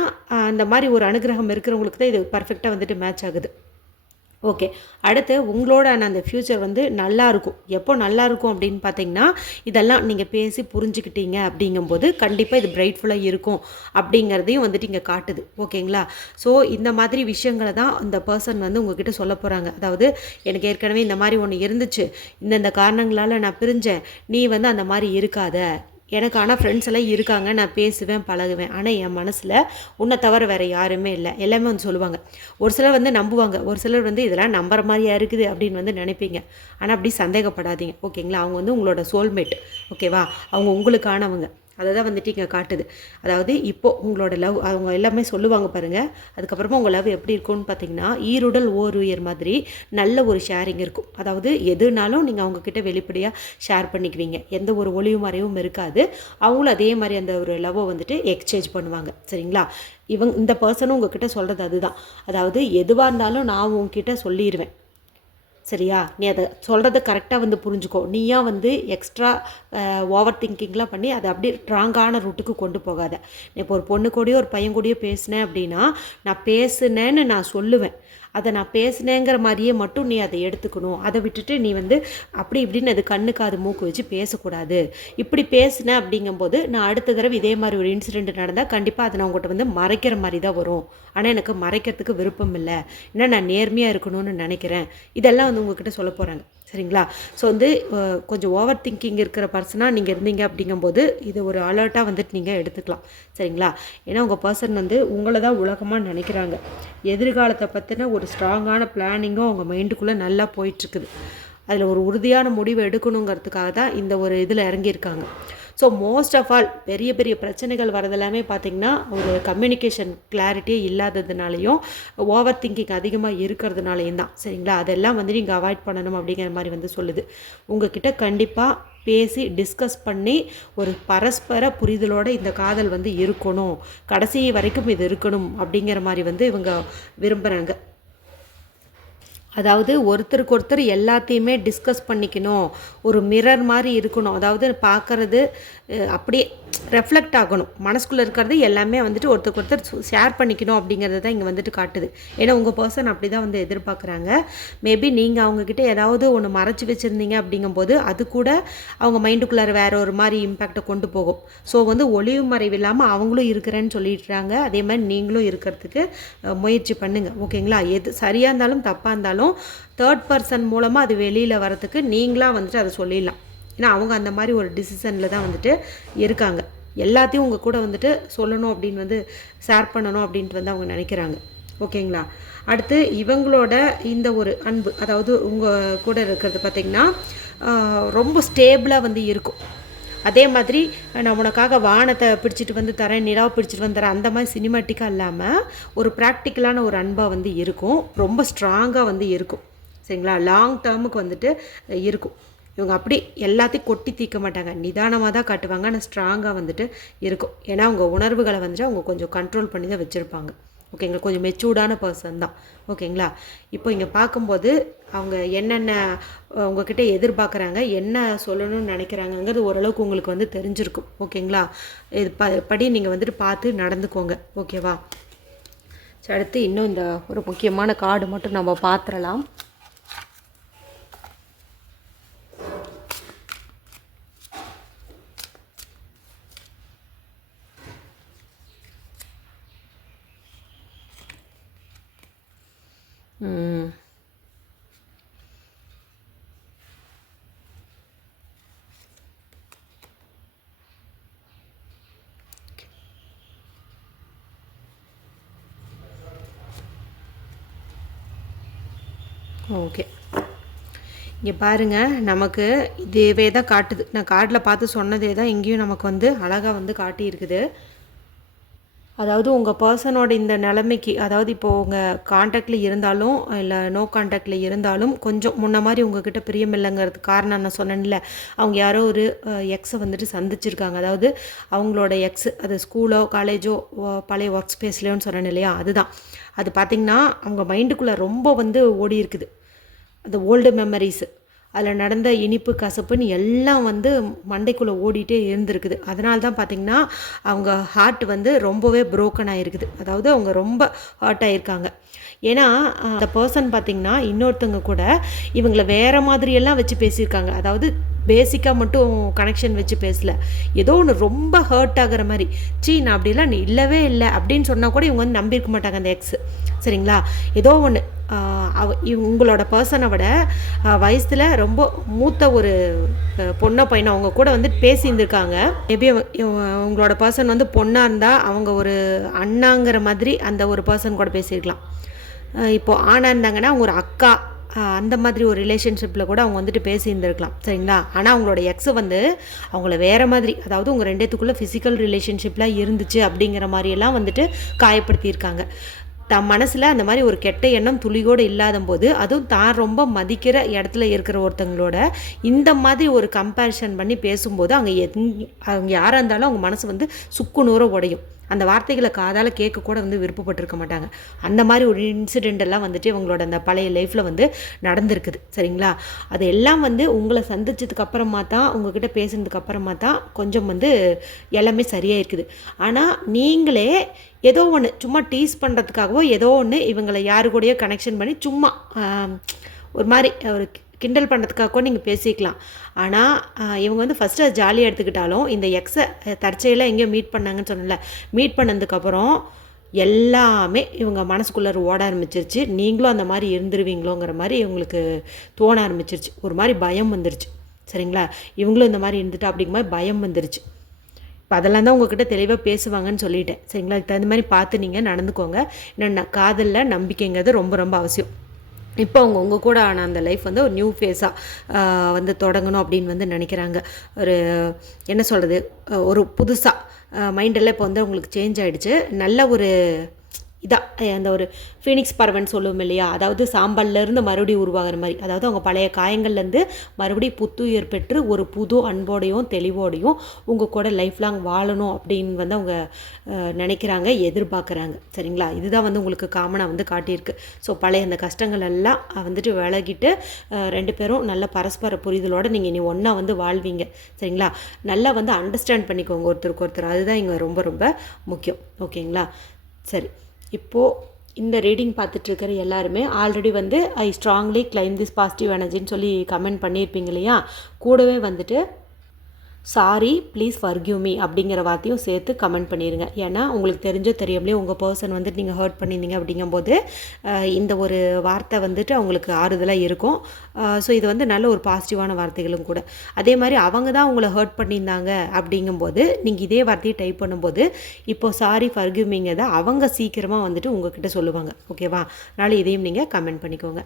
அந்த மாதிரி ஒரு அனுகிரகம் இருக்கிறவங்களுக்கு தான் இது பர்ஃபெக்டாக வந்துட்டு மேட்ச் ஆகுது. ஓகே, அடுத்து உங்களோட அந்த ஃப்யூச்சர் வந்து நல்லாயிருக்கும். எப்போ நல்லாயிருக்கும் அப்படின்னு பார்த்தீங்கன்னா இதெல்லாம் நீங்கள் பேசி புரிஞ்சுக்கிட்டீங்க அப்படிங்கும்போது கண்டிப்பாக இது பிரைட்ஃபுல்லாக இருக்கும் அப்படிங்கிறதையும் வந்துட்டு இங்கே காட்டுது. ஓகேங்களா? ஸோ இந்த மாதிரி விஷயங்களை தான் இந்த பர்சன் வந்து உங்ககிட்ட சொல்ல போகிறாங்க. அதாவது எனக்கு ஏற்கனவே இந்த மாதிரி ஒன்று இருந்துச்சு, இந்தந்த காரணங்களால் நான் பிரிஞ்சேன், நீ வந்து அந்த மாதிரி இருக்காத, எனக்கு ஆனால் ஃப்ரெண்ட்ஸ் எல்லாம் இருக்காங்க, நான் பேசுவேன் பழகுவேன், ஆனால் என் மனசில் உன்னை தவிர வேறு யாருமே இல்லை, எல்லாமே வந்து சொல்லுவாங்க. ஒரு சிலர் வந்து நம்புவாங்க, ஒரு சிலர் வந்து இதெல்லாம் நம்புற மாதிரியா இருக்குது அப்படின்னு வந்து நினைப்பீங்க. ஆனால் அப்படி சந்தேகப்படாதீங்க. ஓகேங்களா? அவங்க வந்து உங்களோட சோல்மேட். ஓகேவா? அவங்க உங்களுக்கானவங்க. அதை தான் வந்துட்டு இங்கே காட்டுது. அதாவது இப்போது உங்களோட லவ் அவங்க எல்லாமே சொல்லுவாங்க பாருங்கள். அதுக்கப்புறமா உங்கள் லவ் எப்படி இருக்கும்னு பார்த்தீங்கன்னா ஈருடல் ஓர் உயர் மாதிரி நல்ல ஒரு ஷேரிங் இருக்கும். அதாவது எதுனாலும் நீங்கள் அவங்கக்கிட்ட வெளிப்படையாக ஷேர் பண்ணிக்குவீங்க, எந்த ஒரு ஒளிவு மறைவும் இருக்காது. அவங்களும் அதே மாதிரி அந்த ஒரு லவ்வை வந்துட்டு எக்ஸ்சேஞ்ச் பண்ணுவாங்க. சரிங்களா? இந்த பர்சனும் உங்ககிட்ட சொல்கிறது அதுதான். அதாவது எதுவாக இருந்தாலும் நான் உங்ககிட்ட சொல்லிடுவேன். சரியா? நீ அதை சொல்கிறத கரெக்டாக வந்து புரிஞ்சுக்கோ. நீயா வந்து எக்ஸ்ட்ரா ஓவர் திங்கிங்லாம் பண்ணி அதை அப்படியே ஸ்ட்ராங்கான ரூட்டுக்கு கொண்டு போகாத. இப்போ ஒரு பொண்ணு கூடயோ ஒரு பையன் கூடயோ பேசினேன் அப்படின்னா நான் பேசுனேன்னு நான் சொல்லுவேன், அதை நான் பேசினேங்கிற மாதிரியே மட்டும் நீ அதை எடுத்துக்கணும். அதை விட்டுட்டு நீ வந்து அப்படி இப்படின்னு அது கண்ணுக்கு அது மூக்கு வச்சு பேசக்கூடாது. இப்படி பேசினேன் அப்படிங்கும்போது நான் அடுத்த தடவை இதே மாதிரி ஒரு இன்சிடெண்ட் நடந்தால் கண்டிப்பாக அதை நான் உங்கள்கிட்ட வந்து மறைக்கிற மாதிரி தான் வரும். ஆனால் எனக்கு மறைக்கிறதுக்கு விருப்பம் இல்லை, ஏன்னா நான் நேர்மையாக இருக்கணும்னு நினைக்கிறேன். இதெல்லாம் வந்து உங்கள்கிட்ட சொல்ல போகிறாங்க. சரிங்களா? ஸோ வந்து கொஞ்சம் ஓவர் திங்கிங் இருக்கிற பர்சனாக நீங்கள் இருந்தீங்க அப்படிங்கும்போது இது ஒரு அலர்ட்டாக வந்துட்டு நீங்கள் எடுத்துக்கலாம். சரிங்களா? ஏன்னா உங்கள் பர்சன் வந்து உங்களை தான் உலகமாக நினைக்கிறாங்க. எதிர்காலத்தை பற்றின ஒரு ஸ்ட்ராங்கான பிளானிங்கும் அவங்க மைண்டுக்குள்ளே நல்லா போயிட்டுருக்குது. அதில் ஒரு உறுதியான முடிவு எடுக்கணுங்கிறதுக்காக தான் இந்த ஒரு இதில் இறங்கியிருக்காங்க. ஸோ மோஸ்ட் ஆஃப் ஆல் பெரிய பெரிய பிரச்சனைகள் வரதெல்லாமே பார்த்திங்கன்னா ஒரு கம்யூனிகேஷன் கிளாரிட்டியே இல்லாததுனாலையும் ஓவர் திங்கிங் அதிகமாக இருக்கிறதுனாலையும் தான். சரிங்களா? அதெல்லாம் வந்து நீங்கள் அவாய்ட் பண்ணணும் அப்படிங்கிற மாதிரி வந்து சொல்லுது. உங்ககிட்ட கண்டிப்பாக பேசி டிஸ்கஸ் பண்ணி ஒரு பரஸ்பர புரிதலோடு இந்த காதல் வந்து இருக்கணும், கடைசி வரைக்கும் இது இருக்கணும் அப்படிங்கிற மாதிரி வந்து இவங்க விரும்புகிறாங்க. அதாவது ஒருத்தருக்கு ஒருத்தர் எல்லாத்தையுமே டிஸ்கஸ் பண்ணிக்கணும், ஒரு மிரர் மாதிரி இருக்கணும். அதாவது பார்க்குறது அப்படியே ரெஃப்ளெக்ட் ஆகணும், மனசுக்குள்ளே இருக்கிறது எல்லாமே வந்துட்டு ஒருத்தருக்கு ஒருத்தர் ஷேர் பண்ணிக்கணும் அப்படிங்கிறது தான் இங்கே வந்துட்டு காட்டுது. ஏன்னா உங்கள் பர்சன் அப்படி தான் வந்து எதிர்பார்க்குறாங்க. மேபி நீங்கள் அவங்கக்கிட்ட ஏதாவது ஒன்று மறைச்சி வச்சுருந்தீங்க அப்படிங்கும்போது அது கூட அவங்க மைண்டுக்குள்ளார வேறு ஒரு மாதிரி இம்பேக்டை கொண்டு போகும். ஸோ வந்து ஒளிவு மறைவு இல்லாமல் அவங்களும் இருக்கிறேன்னு சொல்லிடுறாங்க. அதே மாதிரி நீங்களும் இருக்கிறதுக்கு முயற்சி பண்ணுங்கள், ஓகேங்களா? எது சரியாக இருந்தாலும் தப்பாக இருந்தாலும் தேர்ட் பர்சன் மூலமாக அது வெளியில் வரத்துக்கு நீங்களாக வந்துட்டு அதை சொல்லிடலாம். ஏன்னா அவங்க அந்த மாதிரி ஒரு டிசிஷனில் தான் வந்துட்டு இருக்காங்க. எல்லாத்தையும் உங்கள் கூட வந்துட்டு சொல்லணும் அப்படின்னு வந்து ஷேர் பண்ணணும் அப்படின்ட்டு வந்து அவங்க நினைக்கிறாங்க, ஓகேங்களா? அடுத்து இவங்களோட இந்த ஒரு அன்பு, அதாவது உங்கள் கூட இருக்கிறது பார்த்திங்கன்னா ரொம்ப ஸ்டேபிளாக வந்து இருக்கும். அதே மாதிரி நான் உனக்காக வானத்தை பிடிச்சிட்டு வந்து தரேன், நிலாவை பிடிச்சிட்டு வந்து தரேன், அந்த மாதிரி சினிமாட்டிக்காக இல்லாமல் ஒரு ப்ராக்டிக்கலான ஒரு அன்பாக வந்து இருக்கும். ரொம்ப ஸ்ட்ராங்காக வந்து இருக்கும், சரிங்களா? லாங் டேர்முக்கு வந்துட்டு இருக்கும். இவங்க அப்படி எல்லாத்தையும் கொட்டி தீர்க்க மாட்டாங்க, நிதானமாக தான் காட்டுவாங்க. ஆனால் ஸ்ட்ராங்காக வந்துட்டு இருக்கும். ஏன்னா அவங்க உணர்வுகளை வந்துட்டு அவங்க கொஞ்சம் கண்ட்ரோல் பண்ணி தான் வச்சுருப்பாங்க, ஓகேங்களா? கொஞ்சம் மெச்சூர்டான பர்சன் தான், ஓகேங்களா? இப்போ இங்கே பார்க்கும்போது அவங்க என்னென்ன உங்ககிட்ட எதிர்பார்க்குறாங்க, என்ன சொல்லணும்னு நினைக்கிறாங்கங்கிறது ஓரளவுக்கு உங்களுக்கு வந்து தெரிஞ்சிருக்கும், ஓகேங்களா? இது படி நீங்கள் வந்துட்டு பார்த்து நடந்துக்கோங்க, ஓகேவா? அடுத்து இன்னும் இந்த ஒரு முக்கியமான கார்டு மட்டும் நம்ம பார்த்துடலாம். ஓகே, இங்கே பாருங்கள், நமக்கு இதேவே தான் காட்டுது. நான் கார்டில் பார்த்து சொன்னதே தான் இங்கேயும் நமக்கு வந்து அழகாக வந்து காட்டியிருக்குது. அதாவது உங்கள் பர்சனோட இந்த நிலைமைக்கு, அதாவது இப்போது உங்கள் காண்டாக்டில் இருந்தாலும் இல்லை நோ காண்டாக்டில் இருந்தாலும் கொஞ்சம் முன்ன மாதிரி உங்ககிட்ட பிரியமில்லைங்கிறதுக்கு காரணம் நான் சொன்னேன்ல, அவங்க யாரோ ஒரு எக்ஸை வந்துட்டு சந்திச்சிருக்காங்க. அதாவது அவங்களோட எக்ஸு, அது ஸ்கூலோ காலேஜோ பழைய ஒர்க் ஸ்பேஸ்லையோன்னு சொன்னேன் இல்லையா, அதுதான். அது பார்த்திங்கன்னா அவங்க மைண்டுக்குள்ளே ரொம்ப வந்து ஓடி இருக்குது, அந்த ஓல்டு மெமரிஸு, அதில் நடந்த இனிப்பு கசப்புன்னு எல்லாம் வந்து மண்டைக்குள்ளே ஓடிட்டே இருந்திருக்குது. அதனால தான் பார்த்திங்கன்னா அவங்க ஹார்ட் வந்து ரொம்பவே ப்ரோக்கன் ஆகிருக்குது. அதாவது அவங்க ரொம்ப ஹர்ட் ஆகிருக்காங்க. ஏன்னா அந்த பர்சன் பார்த்திங்கன்னா இன்னொருத்தவங்க கூட இவங்களை வேறு மாதிரியெல்லாம் வச்சு பேசியிருக்காங்க. அதாவது பேசிக்காக மட்டும் கனெக்ஷன் வச்சு பேசலை, ஏதோ ஒன்று ரொம்ப ஹர்ட் ஆகிற மாதிரி. நான் அப்படிலாம் இல்லவே இல்லை அப்படின்னு சொன்னால் கூட இவங்க வந்து நம்பியிருக்க மாட்டாங்க அந்த எக்ஸு, சரிங்களா? ஏதோ ஒன்று உங்களோட பர்சனை விட வயசில் ரொம்ப மூத்த ஒரு பொண்ணை பையனை அவங்க கூட வந்து பேசியிருந்துருக்காங்க. மேபி உங்களோட பர்சன் வந்து பொண்ணாக இருந்தால் அவங்க ஒரு அண்ணாங்கிற மாதிரி அந்த ஒரு பர்சன் கூட பேசியிருக்கலாம். இப்போது ஆணாக இருந்தாங்கன்னா அவங்க ஒரு அக்கா, அந்த மாதிரி ஒரு ரிலேஷன்ஷிப்பில் கூட அவங்க வந்துட்டு பேசியிருந்துருக்கலாம், சரிங்களா? ஆனால் அவங்களோட எக்ஸு வந்து அவங்கள வேறு மாதிரி, அதாவது உங்கள் ரெண்டேத்துக்குள்ளே ஃபிசிக்கல் ரிலேஷன்ஷிப்லாம் இருந்துச்சு அப்படிங்கிற மாதிரியெல்லாம் வந்துட்டு காயப்படுத்தியிருக்காங்க. தன் மனசில் அந்த மாதிரி ஒரு கெட்ட எண்ணம் துளியோடு இல்லாத போது, அதுவும் தான் ரொம்ப மதிக்கிற இடத்துல இருக்கிற ஒருத்தங்களோட இந்த மாதிரி ஒரு கம்பேரிஷன் பண்ணி பேசும்போது அவங்க யாராக இருந்தாலும் அவங்க மனசு வந்து சுக்குநூற உடையும். அந்த வார்த்தைகளை காதால் கேட்க கூட வந்து விருப்பப்பட்டிருக்க மாட்டாங்க. அந்த மாதிரி ஒரு இன்சிடெண்ட் எல்லாம் வந்துட்டு இவங்களோட அந்த பழைய லைஃப்பில் வந்து நடந்திருக்குது, சரிங்களா? அது எல்லாம் வந்து உங்களை சந்திச்சதுக்கு அப்புறமா தான், உங்ககிட்ட பேசுனதுக்கு அப்புறமா தான் கொஞ்சம் வந்து எல்லாமே சரியாக இருக்குது. ஆனால் நீங்களே ஏதோ ஒன்று சும்மா டீஸ் பண்ணுறதுக்காகவோ ஏதோ ஒன்று இவங்களை யாரு கூடயோ கனெக்ஷன் பண்ணி சும்மா ஒரு மாதிரி ஒரு கிண்டல் பண்ணுறதுக்காக கூட நீங்கள் பேசிக்கலாம். ஆனால் இவங்க வந்து ஃபஸ்ட்டு அது ஜாலியாக எடுத்துக்கிட்டாலும் இந்த எக்ஸை தற்செயலாக எங்கேயோ மீட் பண்ணாங்கன்னு சொன்னல, மீட் பண்ணதுக்கப்புறம் எல்லாமே இவங்க மனசுக்குள்ளே ஓட ஆரம்பிச்சிருச்சு. நீங்களும் அந்த மாதிரி இருந்துருவீங்களோங்கிற மாதிரி இவங்களுக்கு தோண ஆரம்பிச்சிருச்சு. ஒரு மாதிரி பயம் வந்துருச்சு, சரிங்களா? இவங்களும் இந்த மாதிரி இருந்துட்டு அப்படிங்கிற மாதிரி பயம் வந்துருச்சு. இப்போ அதெல்லாம் தான் உங்கள்கிட்ட தெளிவாக பேசுவாங்கன்னு சொல்லிட்டேன், சரிங்களா? அதுக்கு தகுந்த மாதிரி பார்த்து நீங்கள் நடந்துக்கோங்க. ஏன்னா காதலில் நம்பிக்கைங்கிறது ரொம்ப ரொம்ப அவசியம். இப்போ அவங்க உங்கள் கூட ஆன அந்த லைஃப் வந்து ஒரு நியூ ஃபேஸாக வந்து தொடங்கணும் அப்படின்னு வந்து நினைக்கிறாங்க. ஒரு என்ன சொல்கிறது, ஒரு புதுசாக மைண்டெல்லாம் இப்போ வந்து அவங்களுக்கு சேஞ்ச் ஆகிடுச்சு. நல்ல ஒரு இதான் அந்த ஒரு ஃபீனிக்ஸ் பறவைன்னு சொல்லுவோம் இல்லையா, அதாவது சாம்பல்லேருந்து மறுபடியும் உருவாகிற மாதிரி, அதாவது அவங்க பழைய காயங்கள்லேருந்து மறுபடியும் புத்துயிர் பெற்று ஒரு புது அன்போடையும் தெளிவோடையும் உங்கள் கூட லைஃப் லாங் வாழணும் அப்படின்னு வந்து அவங்க நினைக்கிறாங்க, எதிர்பார்க்குறாங்க. சரிங்களா, இதுதான் வந்து உங்களுக்கு காமனாக வந்து காட்டியிருக்கு. ஸோ பழைய அந்த கஷ்டங்கள் எல்லாம் வந்துட்டு விலகிட்டு 2 பேரும் நல்ல பரஸ்பர புரிதலோடு நீங்கள் இனி ஒன்றா வந்து வாழ்வீங்க. சரிங்களா, நல்லா வந்து அண்டர்ஸ்டாண்ட் பண்ணிக்கோங்க ஒருத்தருக்கு ஒருத்தர், அதுதான் இங்கே ரொம்ப ரொம்ப முக்கியம். ஓகேங்களா, சரி. இப்போது இந்த ரீடிங் பார்த்துட்ருக்கிற எல்லாருமே ஆல்ரெடி வந்து I strongly claim this positive எனர்ஜின்னு சொல்லி கமெண்ட் பண்ணியிருப்பீங்க இல்லையா, கூடவே வந்துட்டு சாரி ப்ளீஸ் ஃபர்கிவ் மீ அப்படிங்கிற வார்த்தையும் சேர்த்து கமெண்ட் பண்ணிடுங்க. ஏன்னா உங்களுக்கு தெரிஞ்சோ தெரியாமலே உங்கள் பர்சன் வந்துட்டு நீங்கள் ஹர்ட் பண்ணியிருந்தீங்க அப்படிங்கும்போது இந்த ஒரு வார்த்தை வந்துட்டு அவங்களுக்கு ஆறுதலாக இருக்கும். ஸோ இது வந்து நல்ல ஒரு பாசிட்டிவான வார்த்தைகளும் கூட. அதே மாதிரி அவங்க தான் உங்களை ஹர்ட் பண்ணியிருந்தாங்க அப்படிங்கும்போது நீங்கள் இதே வார்த்தையை டைப் பண்ணும்போது இப்போது சாரி ஃபர்கிவ் மீங்கிறத அவங்க சீக்கிரமாக வந்துட்டு உங்ககிட்ட சொல்லுவாங்க. ஓகேவா, அதனால் இதையும் நீங்கள் கமெண்ட் பண்ணிக்கோங்க.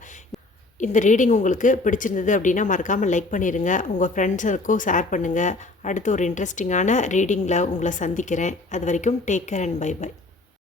இந்த ரீடிங் உங்களுக்கு பிடிச்சிருந்தது அப்படின்னா மறக்காமல் லைக் பண்ணிடுங்க, உங்கள் ஃப்ரெண்ட்ஸுக்கும் ஷேர் பண்ணுங்கள். அடுத்து ஒரு இன்ட்ரெஸ்டிங்கான ரீடிங்கில் உங்களை சந்திக்கிறேன். அது வரைக்கும் take care and bye by.